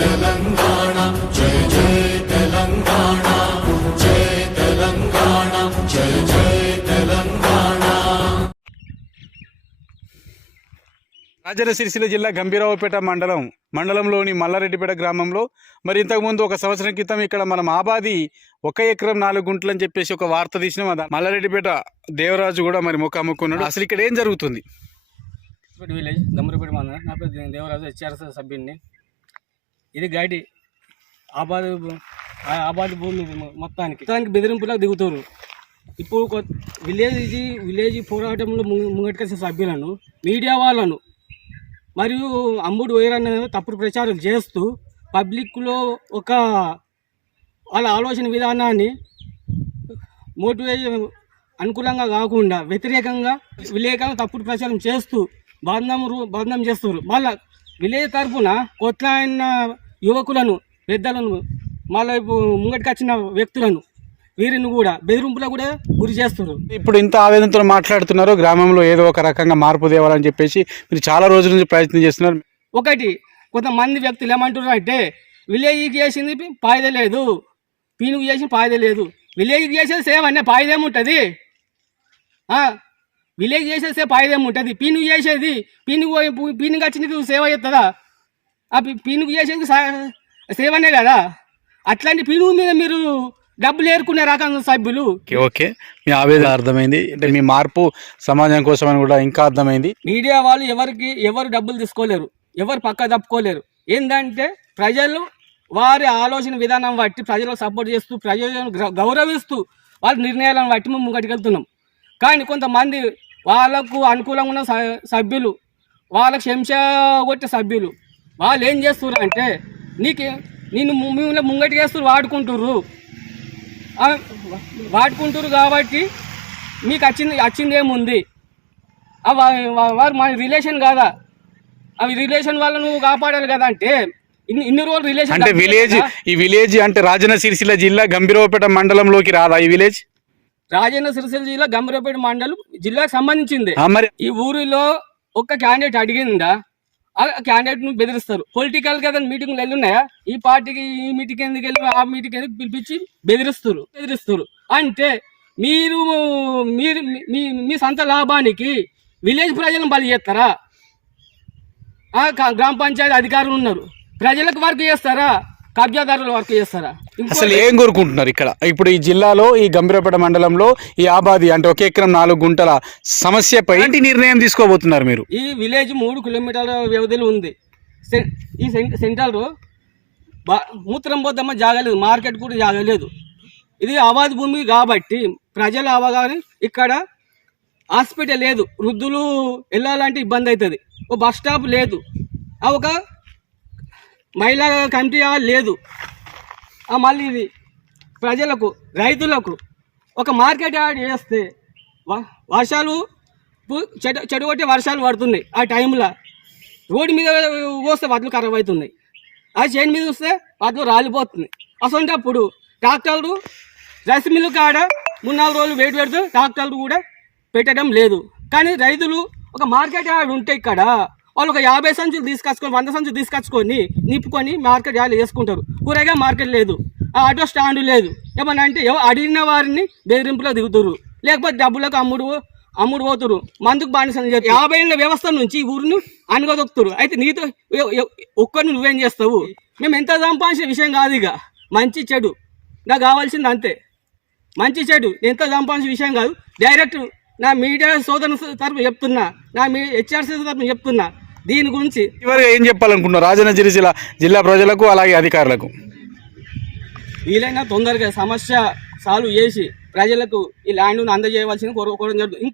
తెలంగాణ తెలంగాణ తెలంగాణ తెలంగాణ రాజన్న సిరిసిల్ల జిల్లా గంభీరావుపేట మండలం మండలంలోని మల్లారెడ్డిపేట గ్రామంలో మరి ఇంతకుముందు ఒక సంవత్సరం క్రితం ఇక్కడ మనం ఆబాది ఒక ఎకరం నాలుగు గుంటలు అని చెప్పేసి ఒక వార్త తీసినాం. అది మల్లారెడ్డిపేట దేవరాజు కూడా మరి ముఖాముఖున్నాడు. అసలు ఇక్కడ ఏం జరుగుతుంది? విలేజ్ గంభీరపేట మండలం. నా పేరు దేవరాజు హెచ్ఆర్ఎస్ సభ్యుడిని. ఇది గైడి. ఆబాద్ ఆబాద్ భూమి మొత్తానికి. మొత్తానికి బెదిరింపులకు దిగుతారు. ఇప్పుడు కొ- విలేజ్ విలేజ్ పోరాటంలో ము- ముంగట్టుకొచ్చిన సభ్యులను మీడియా వాళ్ళను మరియు అమ్ముడు వేరన్న తప్పుడు ప్రచారం చేస్తూ పబ్లిక్లో ఒక వాళ్ళ ఆలోచన విధానాన్ని మోటివేషన్ అనుకూలంగా కాకుండా వ్యతిరేకంగా విలేకరులు తప్పుడు ప్రచారం చేస్తూ బంధం బంధం చేస్తున్నారు. మళ్ళా విలేజ్ తరఫున కొత్త ఆయన యువకులను పెద్దలను మళ్ళీ ముంగటికి వచ్చిన వ్యక్తులను వీరిని కూడా బెదిరింపులకు కూడా గురి చేస్తారు ఇప్పుడు ఇంత ఆవేదనతో మాట్లాడుతున్నారు గ్రామంలో ఏదో ఒక రకంగా మార్పు తేవాలని చెప్పేసి మీరు చాలా రోజుల నుంచి ప్రయత్నం చేస్తున్నారు. ఒకటి కొంతమంది వ్యక్తులు ఏమంటున్నారు అంటే విలేజ్కి చేసింది పాయిద లేదు. పీనుగు చేసింది పాయిద లేదు. విలేజ్కి చేసేది సేవ అనే పాయిద ఏముంటుంది? విలేజ్ చేసేది సేవ పాయిద ఏముంటుంది? పీనుగు చేసేది పీనుగు పోయి- పీనుగు వచ్చింది సేవ చేస్తుందా ఆ పీ- పీనుగు చేసేది సా- సేవనే కదా? అట్లాంటి పీనుగు మీద మీరు డబ్బులు ఏరుకునే రకం సభ్యులు. ఓకే మీ ఆవేదన అర్థమైంది. అంటే మీ మార్పు సమాజం కోసం అని కూడా ఇంకా అర్థమైంది. మీడియా వాళ్ళు ఎవరికి ఎవరు డబ్బులు తీసుకోలేరు. ఎవరు పక్క తప్పుకోలేరు. ఏంటంటే ప్రజలు వారి ఆలోచన విధానం బట్టి ప్రజలకు సపోర్ట్ చేస్తూ ప్రజలను గ్ర- గౌరవిస్తూ వాళ్ళ నిర్ణయాలను బట్టి మేము ముంగటికి వెళ్తున్నాం కానీ కొంతమంది వాళ్ళకు అనుకూలంగా ఉన్న సభ్యులు వాళ్ళకి శంష కొట్టే సభ్యులు వాళ్ళు ఏం చేస్తున్నారు అంటే నీకు నేను మిమ్మల్ని ముంగటికి వేస్తూ వాడుకుంటుర్రు. ఆ, వాడుకుంటుర్రు కాబట్టి మీకు వచ్చింది వచ్చింది ఏముంది? వారు మన రిలేషన్ కాదా? అవి రిలేషన్ వల్ల నువ్వు కాపాడాలి కదా అంటే ఇన్ని రోజులు రిలేషన్ అంటే విలేజ్ ఈ విలేజ్ అంటే రాజన్న సిరిసిల్ల జిల్లా గంభీరావుపేట మండలంలోకి రాదా ఈ విలేజ్? రాజన్న సిరిసిల్ల జిల్లా గంభీరపేట మండలం జిల్లాకు సంబంధించింది. ఈ ఊరిలో ఒక్క క్యాండిడేట్ అడిగిందా? క్యాండిడేట్ను బెదిరిస్తారు. పొలిటికల్గా మీటింగ్లు వెళ్ళున్నాయా ఈ పార్టీకి ఈ మీటింగ్ ఎందుకు వెళ్ళి ఆ మీటింగ్ ఎందుకు పిలిపించి బెదిరిస్తారు? బెదిరిస్తారు. అంటే మీరు మీరు మీ మీ సొంత లాభానికి విలేజ్ ప్రజలను బలి చేస్తారా? ఆ, గ్రామ పంచాయతీ అధికారులు ఉన్నారు. ప్రజలకు వర్క్ చేస్తారా? కబ్జాదారుల వర్క్ చేస్తారా? అసలు ఏం కోరుకుంటున్నారు ఇక్కడ? ఇప్పుడు ఈ జిల్లాలో ఈ గంభీరపేట మండలంలో ఈ ఆబాది అంటే ఒక ఎకరం నాలుగు గుంటల సమస్యపై ఏంటి నిర్ణయం తీసుకోబోతున్నారు మీరు? ఈ విలేజ్ మూడు కిలోమీటర్ల వ్యవధిలో ఉంది. సె- ఈ సెంట్రల్ మూత్రం పోద్దమ్మ జాగలేదు మార్కెట్ కూడా జాగలేదు. ఇది ఆవాది భూమి కాబట్టి ప్రజల అవగాహన ఇక్కడ హాస్పిటల్ లేదు. వృద్ధులు వెళ్ళాలంటే ఇబ్బంది అవుతుంది. ఒక బస్ స్టాప్ లేదు. ఆ ఒక మహిళా కమిటీ లేదు. మళ్ళీ ఇది ప్రజలకు రైతులకు ఒక మార్కెట్ యాడ్ చేస్తే వ- వర్షాలు చెడు చెడు చెడుగొట్టే వర్షాలు పడుతున్నాయి ఆ టైంలో. రోడ్డు మీద పోస్తే వడ్లు ఖరాబ్ అవుతున్నాయి. ఆ చేను మీద వస్తే వడ్లు రాలిపోతుంది అసలు ట్రాక్టర్లు రైస్ మిల్లు కాడ మూడు నాలుగు రోజులు వెయిట్ పెడుతూ ట్రాక్టర్లు కూడా పెట్టడం లేదు. కానీ రైతులు ఒక మార్కెట్ యాడ్ ఉంటే ఇక్కడ వాళ్ళు ఒక యాభై సంచులు తీసుకొచ్చుకొని వంద సంచులు తీసుకొచ్చుకొని నింపుకొని మార్కెట్ యాలు వేసుకుంటారు కూరగాయ మార్కెట్ లేదు. ఆ ఆటో స్టాండ్ లేదు. ఏమన్నా అంటే అడిగిన వారిని బెదిరింపులో దిగుతారు లేకపోతే డబ్బులకు అమ్ముడు అమ్ముడు పోతురు మందుకు బానిసని చెప్పి యాభై ఏళ్ళ వ్యవస్థ నుంచి ఈ ఊరిని అనగదొక్కుతారు అయితే నీతో ఒక్కరిని నువ్వేం చేస్తావు? మేము ఎంత సంపాదించిన విషయం కాదు ఇక. మంచి చెడు. నాకు కావాల్సింది అంతే. మంచి చెడు. ఎంత సంపాదించిన విషయం కాదు. డైరెక్ట్ నా మీడియా సోదరు తరపు చెప్తున్నా. నా మీ హెచ్ఆర్సీ తరపు చెప్తున్నా. దీని గురించి చివరిగా ఏం చెప్పాలనుకుంటున్నారు? రాజన్న సిరిసిల్ల జిల్లా ప్రజలకు అలాగే అధికారులకు? వీలైనా తొందరగా సమస్య సాల్వ్ చేసి ప్రజలకు ఈ ల్యాండ్ను అందజేయవలసిన కోరుకోవడం జరుగుతుంది.